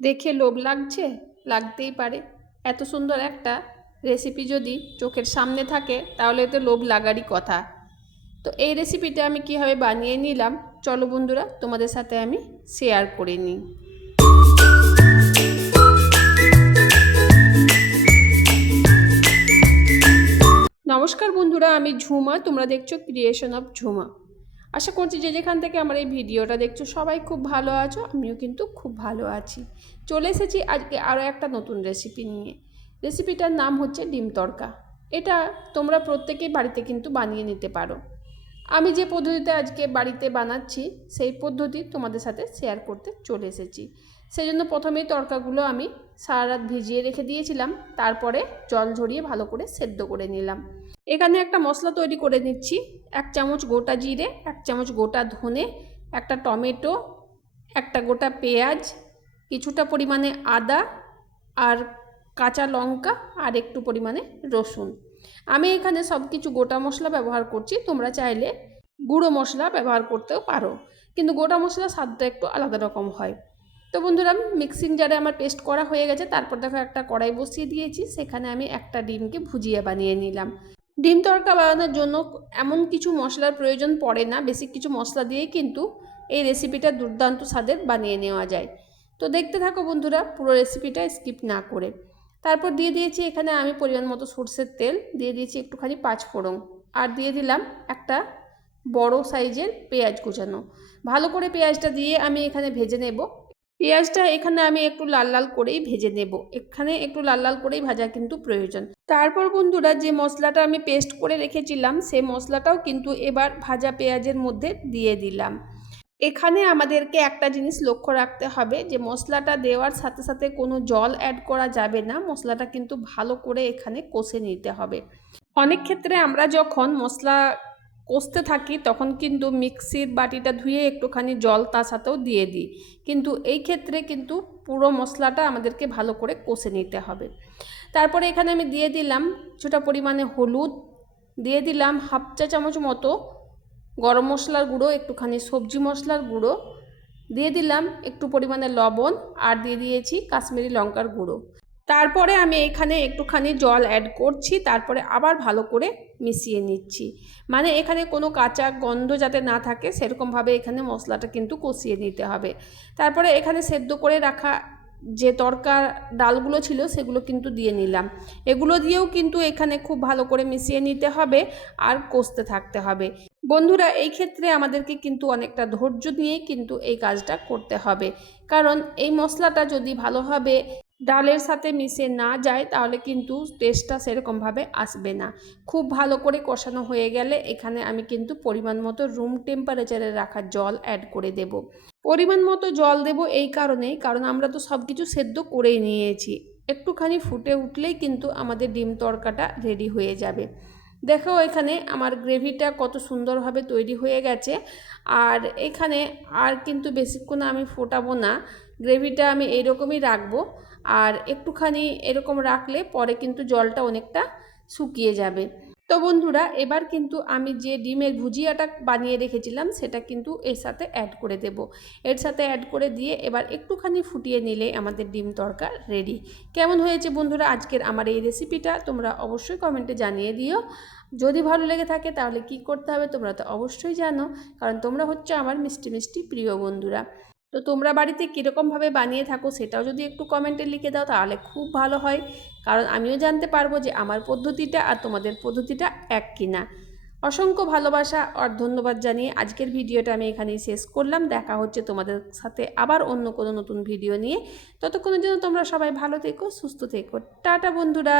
দেখে লোভ লাগছে, লাগতেই পারে। এত সুন্দর একটা রেসিপি যদি চোখের সামনে থাকে তাহলে তো লোভ লাগারই কথা। তো এই রেসিপিটা আমি কীভাবে বানিয়ে নিলাম চলো বন্ধুরা তোমাদের সাথে আমি শেয়ার করে নিই। নমস্কার বন্ধুরা, আমি ঝুমা, তোমরা দেখছো ক্রিয়েশন অফ ঝুমা। আশা করছি যে যেখান থেকে আমার এই ভিডিওটা দেখছো সবাই খুব ভালো আছো, আমিও কিন্তু খুব ভালো আছি। চলে এসেছি আজকে আরও একটা নতুন রেসিপি নিয়ে। রেসিপিটার নাম হচ্ছে ডিম তড়কা। এটা তোমরা প্রত্যেকেই বাড়িতে কিন্তু বানিয়ে নিতে পারো। আমি যে পদ্ধতিতে আজকে বাড়িতে বানাচ্ছি সেই পদ্ধতি তোমাদের সাথে শেয়ার করতে চলে এসেছি। সেই জন্য প্রথমেই তড়কাগুলো আমি সারা রাত ভিজিয়ে রেখে দিয়েছিলাম, তারপরে জল ঝরিয়ে ভালো করে সেদ্ধ করে নিলাম। এখানে একটা মশলা তৈরি করে নিচ্ছি। 1 চামচ গোটা জিরে, 1 চামচ গোটা ধনে, একটা টমেটো, একটা গোটা পেঁয়াজ, কিছুটা পরিমাণে আদা আর কাঁচা লঙ্কা আর একটু পরিমাণে রসুন। আমি এখানে সব কিছু গোটা মশলা ব্যবহার করছি, তোমরা চাইলে গুঁড়ো মশলা ব্যবহার করতেও পারো, কিন্তু গোটা মশলা স্বাদটা একটু আলাদা রকম হয়। তো বন্ধুরা মিক্সিং জারে আমার পেস্ট করা হয়ে গেছে। তারপর দেখো একটা কড়াই বসিয়ে দিয়েছি, সেখানে আমি একটা ডিমকে ভুজিয়ে বানিয়ে নিলাম। ডিম তড়কা বানানোর জন্য এমন কিছু মশলার প্রয়োজন পড়ে না, বেসিক কিছু মশলা দিয়েই কিন্তু এই রেসিপিটা দুর্দান্ত স্বাদের বানিয়ে নেওয়া যায়। তো দেখতে থাকো বন্ধুরা পুরো রেসিপিটা স্কিপ না করে। তারপর দিয়ে দিয়েছি এখানে আমি পরিমাণ মতো সরষের তেল, দিয়ে দিয়েছি একটুখানি 5 ফোড়ন, আর দিয়ে দিলাম একটা বড় সাইজের পেঁয়াজ কুচানো। ভালো করে পেঁয়াজটা দিয়ে আমি এখানে ভেজে নেব। পেঁয়াজটা এখানে আমি একটু লাল লাল করেই ভেজে নেব, এখানে একটু লাল লাল করেই ভাজা কিন্তু প্রয়োজন। তারপর বন্ধুরা যে মশলাটা আমি পেস্ট করে রেখেছিলাম সেই মশলাটাও কিন্তু এবার ভাজা পেঁয়াজের মধ্যে দিয়ে দিলাম। এখানে আমাদেরকে একটা জিনিস লক্ষ্য রাখতে হবে যে মশলাটা দেওয়ার সাথে সাথে কোনো জল অ্যাড করা যাবে না, মশলাটা কিন্তু ভালো করে এখানে কষে নিতে হবে। অনেক ক্ষেত্রে আমরা যখন মশলা কষতে থাকি তখন কিন্তু মিক্সির বাটিটা ধুয়ে একটুখানি জল তার সাথেও দিয়ে দিই, কিন্তু এই ক্ষেত্রে কিন্তু পুরো মশলাটা আমাদেরকে ভালো করে কষে নিতে হবে। তারপরে এখানে আমি দিয়ে দিলাম কিছুটা পরিমাণে হলুদ, দিয়ে দিলাম 1/2 চা চামচ মতো গরম মশলার গুঁড়ো, একটুখানি সবজি মশলার গুঁড়ো, দিয়ে দিলাম একটু পরিমাণে লবণ, আর দিয়ে দিয়েছি কাশ্মীরি লঙ্কার গুঁড়ো। তারপরে আমি এখানে একটুখানি জল অ্যাড করছি, তারপরে আবার ভালো করে মিশিয়ে নিচ্ছি। মানে এখানে কোনো কাঁচা গন্ধ যাতে না থাকে সেরকমভাবে এখানে মশলাটা কিন্তু কষিয়ে নিতে হবে। তারপরে এখানে সেদ্ধ করে রাখা যে তড়কার ডালগুলো ছিল সেগুলো কিন্তু দিয়ে নিলাম। এগুলো দিয়েও কিন্তু এখানে খুব ভালো করে মিশিয়ে নিতে হবে আর কষতে থাকতে হবে। বন্ধুরা এই ক্ষেত্রে আমাদেরকে কিন্তু অনেকটা ধৈর্য নিয়েই কিন্তু এই কাজটা করতে হবে, কারণ এই মশলাটা যদি ভালোভাবে ডালের সাথে মিশে না যায় তাহলে কিন্তু টেস্টটা সেরকমভাবে আসবে না। খুব ভালো করে কষানো হয়ে গেলে এখানে আমি কিন্তু পরিমাণ মতো রুম টেম্পারেচারে রাখা জল অ্যাড করে দেব। পরিমাণ মতো জল দেব এই কারণেই, কারণ আমরা তো সব কিছু সেদ্ধ করেই নিয়েছি। একটুখানি ফুটে উঠলেই কিন্তু আমাদের ডিম তড়কাটা রেডি হয়ে যাবে। দেখো এখানে আমার গ্রেভিটা কত সুন্দরভাবে তৈরি হয়ে গেছে। আর এখানে আর কিন্তু বেশিক্ষণ আমি ফোটাবো না, গ্রেভিটা আমি এইরকমই রাখবো। আর একটুখানি এরকম রাখলে পরে কিন্তু জলটা অনেকটা শুকিয়ে যাবে। তো বন্ধুরা এবার কিন্তু আমি যে ডিমের ভুজিয়াটা বানিয়ে রেখেছিলাম সেটা কিন্তু এর সাথে অ্যাড করে দেব। এর সাথে অ্যাড করে দিয়ে এবার একটুখানি ফুটিয়ে নিলে আমাদের ডিম তড়কা রেডি। কেমন হয়েছে বন্ধুরা আজকের আমার এই রেসিপিটা তোমরা অবশ্যই কমেন্টে জানিয়ে দিও। যদি ভালো লেগে থাকে তাহলে কি করতে হবে তোমরা তো অবশ্যই জানো, কারণ তোমরা হচ্ছে আমার মিষ্টি মিষ্টি প্রিয় বন্ধুরা। তো তোমরা বাড়িতে কীরকমভাবে বানিয়ে থাকো সেটাও যদি একটু কমেন্টে লিখে দাও তাহলে খুব ভালো হয়, কারণ আমিও জানতে পারবো যে আমার পদ্ধতিটা আর তোমাদের পদ্ধতিটা এক কিনা। অসংখ্য ভালোবাসা আর ধন্যবাদ জানিয়ে আজকের ভিডিওটা আমি এখানেই শেষ করলাম। দেখা হচ্ছে তোমাদের সাথে আবার অন্য কোনো নতুন ভিডিও নিয়ে। ততক্ষণের জন্য তোমরা সবাই ভালো থেকো, সুস্থ থেকো। টাটা বন্ধুরা।